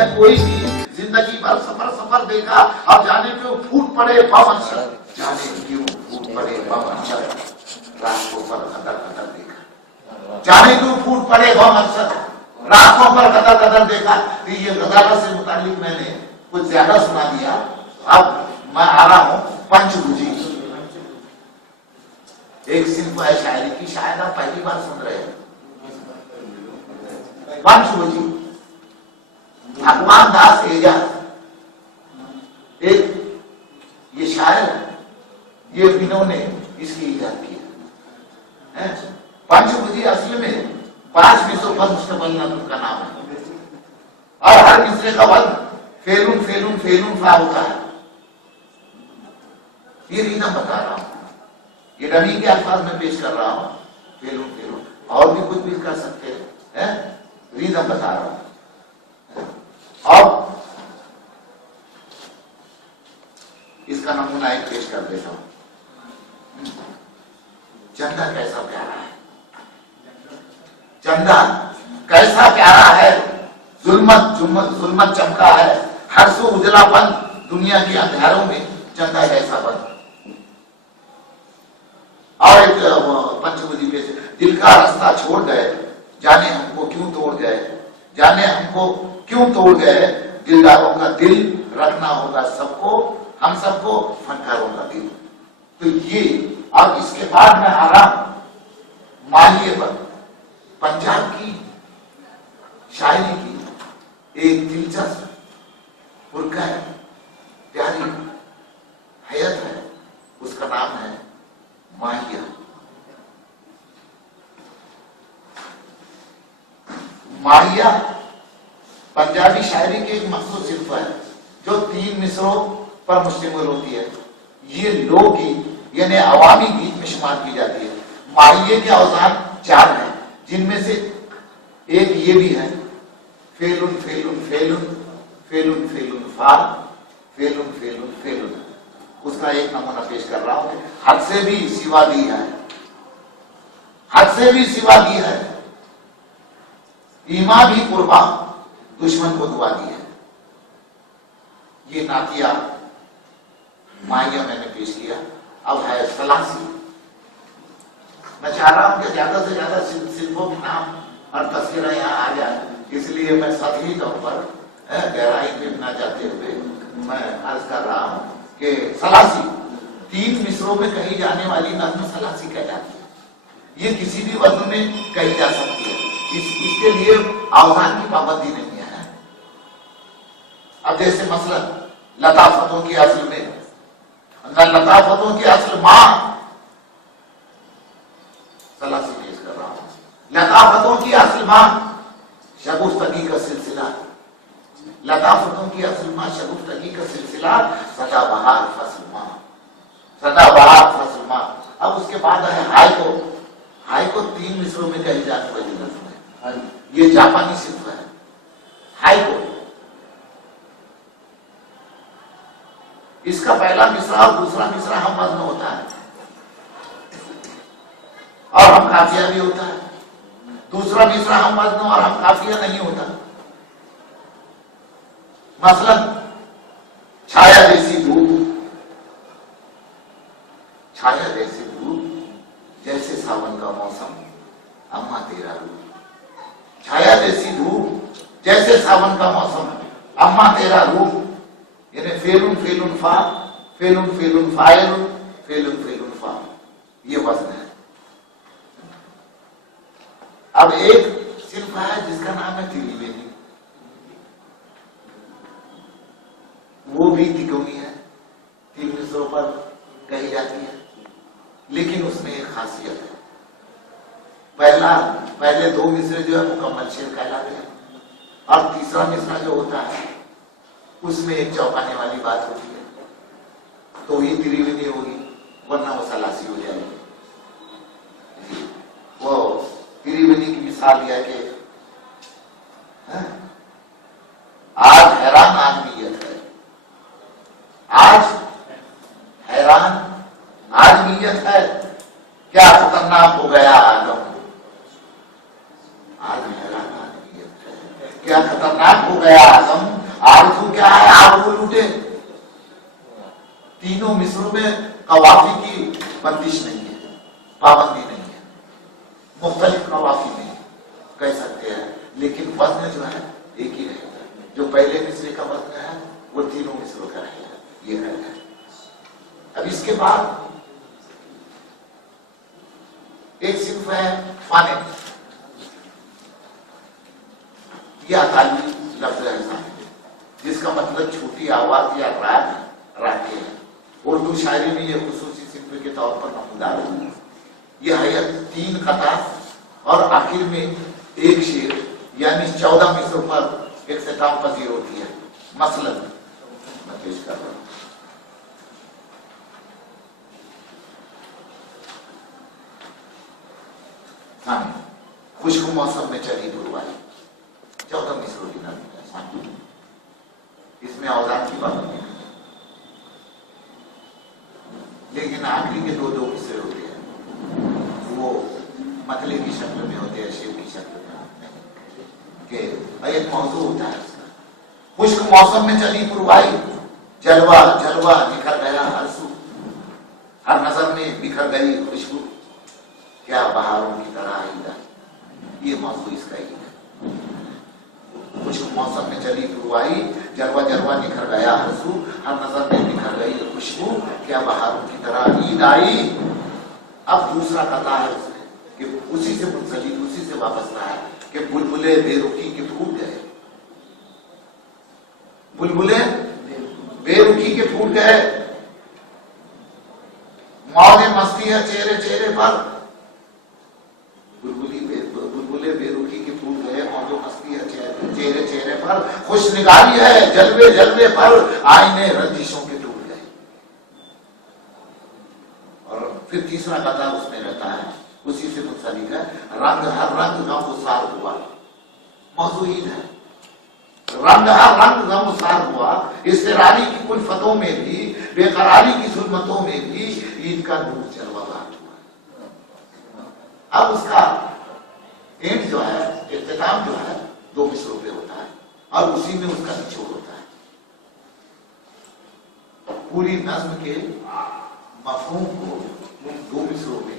है कोई भी जिंदगी भर सफर सफर देखा, अब जाने क्यों फूट पड़े पवन सर, जाने क्यों फूट पड़े पवन सर, रास्तों पर कदर कदर देखा, जाने क्यों फूट पड़े पवन सर, रास्तों पर कदर कदर देखा। तो ये गदारों से मुतालिक मैंने कुछ ज्यादा सुना दिया। अब मैं आ रहा हूं पंचभुजी, एक सिंफ है शायरी की, शायद आप पहली बार सुन रहे हैं। पंचभुजी भगवान दास एजाज, एक ये शायर, ये इन्होंने इसकी इजाद की है। पंचभुजी असल में 5 मिसरों पर मुश्तमिल नज़्म का नाम है और हर मिसरे का वजन फेलुन फेलुन फेलुन फा होता है। ये रीज़न बता रहा हूं, ये रमी के अल्फाज में पेश कर रहा हूं, फेलुन फेलुन, और भी कुछ भी कर सकते हैं, रीज़न बता रहा हूं। अब इसका नमूना एक पेश कर देता हूं। चंदा कैसा प्यारा है, चंदा कैसा प्यारा है, जुल्मत जुल्मत चमका है, हर सू उजलापन दुनिया के अंधेरों में चंदा कैसा बन। और एक पंचभुजी पे दिल का रास्ता छोड़ गए, जाने हमको क्यों तोड़ गए, जाने हमको क्यों तोड़ गए, दिलदारों का दिल रखना होगा सबको, हम सबको फनकारों का दिल। तो ये, अब इसके बाद मैं आ रहा हूं मालिए पर, पंजाब की शायरी की एक दिलचस्प फुरका है, प्यारी हयात है, उसका नाम है माहिया। माहिया पंजाबी शायरी की एक मखसूस सिल्फ है जो 3 मिसरों पर मुश्तमिल होती है। ये लोकगीत यानी अवामी गीत में शुमार की जाती है। माहिए के औज़ान 4 हैं, जिनमें से एक ये भी है, फेलुन फेलुन फेलुन फेलुन फेलुन फा फेलुन फेलुन फेलुन। उसका एक नमूना पेश कर रहा हूं। हद से भी सिवा दी है, हद से भी सिवा दी है, ईमा भी कुर्बा दुश्मन को दुआ दी है। ये नातिया माहिया मैंने पेश किया। अब है सलासी। मैं चाह रहा हूं कि ज्यादा से ज्यादा सिल्फों के नाम और तस्वीरें यहाँ आ जाए, इसलिए मैं सतही तौर पर गहराई में ना जाते हुए मैं अर्ज कर रहा हूं कि सलासी 3 मिसरों में कही जाने वाली नज़्म सलासी कहलाती है। ये किसी भी वज़न में कही जा सकती है, इसके लिए औज़ान की पाबंदी नहीं है। अब जैसे मसलन लताफतों की असल में, लताफतों की असल मां, सलासी पेश कर रहा हूं। लताफतों की असल मां शगुफ्तगी का सिलसिला, लताफतों की असल मां शगुफ्तगी का सिलसिला, सदाबहार फसल मां, सदाबहार फसल मां। अब उसके बाद है हाइको। हाइको 3 मिसरों में कही जाने वाली नज़्म है, ये जापानी सिल्फ है। हाइको, इसका पहला मिसरा और दूसरा मिसरा हम वज़न होता है और हम काफिया भी होता है, दूसरा मिसरा हम वज़न और हम काफिया नहीं होता। मसलन छाया जैसी धूप, छाया जैसी धूप जैसे सावन का मौसम, अम्मा तेरा रूप। छाया जैसी धूप जैसे सावन का मौसम, अम्मा तेरा रूप, यानी फेलुन फेलुन फा फेलुन फेलुन फायलुन फेलुन फेलुन फा, ये वज़न है। अब एक सिल्फ है जिसका नाम है त्रिवेणी, वो भी तिकोनी है, 3 मिसरों पर कही जाती है, लेकिन उसमें एक खासियत है। पहले 2 मिसरे जो है मुकम्मल शेर कहलाते हैं और तीसरा मिसरा जो होता है उसमें एक चौंकाने वाली बात होती है, तो ये त्रिवेणी होगी, वरना वो सलासी हो जाएगी। वो त्रिवेणी की मिसाल यह कि आज हैरान आदमीयत है, आज हैरान आदमीयत है, क्या खतरनाक हो गया आदम। आज हैरान आदमीयत है, क्या खतरनाक हो गया आदम, आरजू क्या है, आप वो लूटे। तीनों मिसरों में कवाफी की बंदिश नहीं है, पाबंदी नहीं है, मुख्तलिफ कवाफी नहीं कह सकते हैं, लेकिन वजन जो है एक ही रहेगा। जो पहले मिसरे का वजन है वो तीनों मिसरों का रहेगा, ये रहेगा। अब इसके बाद एक सिर्फ है फाने, यह ताली लफ्ज है जिसका मतलब छोटी आवाज या राग रागे है। उर्दू शायरी में यह खुसूसी सिंफ के तौर पर नमूदार है। यह है 3 कतार और आखिर में एक शेर, यानी 14 मिसरों पर इख्तिताम पजीर होती है। मसलन मैं पेश कर रहा हूं, खुशक मौसम में चली बुरवाई, 14 मिसरों की नमी है। इसमें औजात की पाबंदी नहीं है, लेकिन आखिरी के 2 मिसरे होते हैं वो मतले की शक्ल में होते हैं, शेर की शक्ल में होते हैं कि एक मौजू होता है इसका। खुश्क मौसम में चली बुरवाई, जलवा जलवा निखर गया आंसू, हर नजर में बिखर गई खुशबू, क्या बहारों की तरह आईदा। ये मौजू इसका ही है। खुश्क मौसम में चली बुरवाई, जलवा जलवा निखर गया आंसू, हर नजर में बिखर गई खुशबू, क्या बहारों की तरह ईद आई। अब दूसरा कथा है उसमें कि उसी से मुंसलिक, उसी से वापस रहा है कि बुलबुले बेरुखी के फूट गए, बुलबुले बेरुखी के फूट गए, मौज मस्ती है चेहरे चेहरे पर। बुलबुले बेरुखी के फूट गए, मौज मस्ती है चेहरे चेहरे पर, खुश निगारी है जलवे जलवे पर, आईने रंजिशों के टूट गए। और फिर तीसरा कथा उसमें रहता है, उसी से मुंसलिक है, रंग हर रंग गमगुसार हुआ, मौजू ईद है। रंग हर रंग गमगुसार हुआ, इस्तिरारी की कुल्फतों में भी, बेकरारी की जुल्मतों में भी ईद का नूर जलवादार हुआ। अब उसका एंड जो है, इख्तिताम जो है 2 मिसरों पे होता है और उसी में उसका निचोड़ होता है। पूरी नज्म के मफहूम को 2 मिसरों में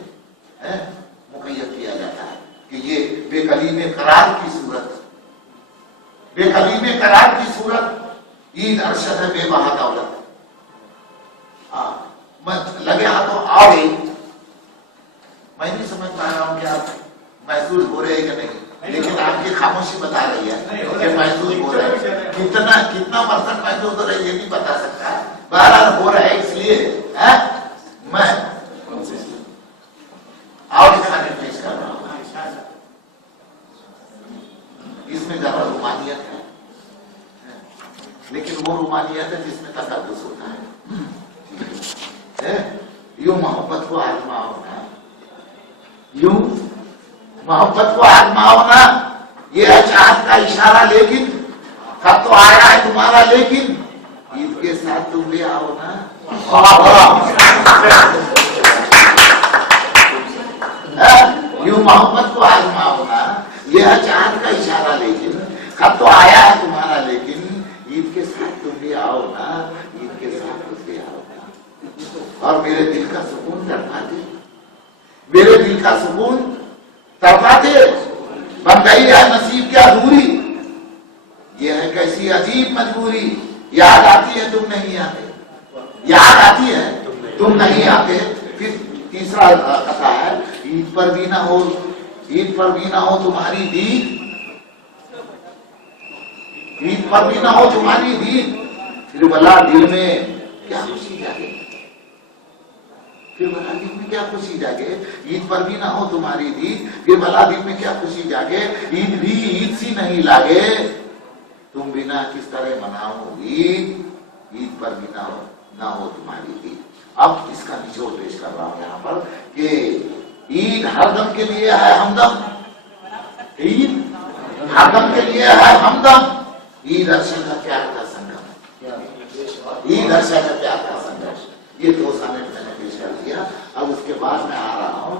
मुकय्यद किया जाता है कि ये बेकलीमे करार की सूरत, बेकलीमे करार की सूरत, ईद अरशद है बेबहा दौलत। लगे हाथों आओ ही, मैं नहीं समझ पा रहा हूं कि आप महसूस हो रहे हैं कि नहीं, लेकिन आपकी खामोशी बता रही है कि महसूस हो रहा है। कितना परसेंट महसूस हो रहा है ये नहीं बता सकता, बहरहाल हो रहा है। इसलिए मैं और खाने पेश कर रहा हूं। इसमें जरा रुमानियत है, लेकिन वो रुमानियत है जिसमें तकद्दुस होता है। यूं मोहब्बत को आजमाओ ना, यूं मोहब्बत को आजमाओ ना, ये है चाहत का इशारा, लेकिन कब तो आया है तुम्हारा, लेकिन ईद के साथ तुम भी आओ ना। यूं मोहब्बत को आजमाओ ना, ये है चाहत का इशारा, लेकिन कब तो आया है तुम्हारा, लेकिन ईद के साथ तुम भी आओ ना, ईद के साथ तुम भी आओ ना। और मेरे दिल का सुकून तड़पा दे, मेरे दिल का सुकून तड़पा दे, बन गई है नसीब की अधूरी, ये है कैसी अजीब मजबूरी, याद आती है तुम नहीं आते, याद आती है तुम नहीं आते। फिर तीसरा कथा है, ईद पर भी ना हो, ईद पर भी ना हो तुम्हारी दीद, ईद पर भी ना हो तुम्हारी दीद, फिर भला दिल में क्या खुशी जागे, फिर भला दिल में क्या खुशी जागे। ईद पर भी ना हो तुम्हारी दीद, फिर भला दिल में क्या खुशी जागे, ईद भी ईद सी नहीं लागे, तुम बिना किस तरह मनाओ ईद, ईद पर भी ना हो तुम्हारी दीद। अब इसका निचोड़ पेश कर रहा हूं यहाँ पर कि ईद हरदम के लिए है हमदम, ईद हरदम के लिए है हमदम, ईद अरशद का प्यार का संगम, ईद अरशद का प्यार का संगम। ये 2 सानेट मैंने पेश कर दिया। अब उसके बाद मैं आ रहा हूं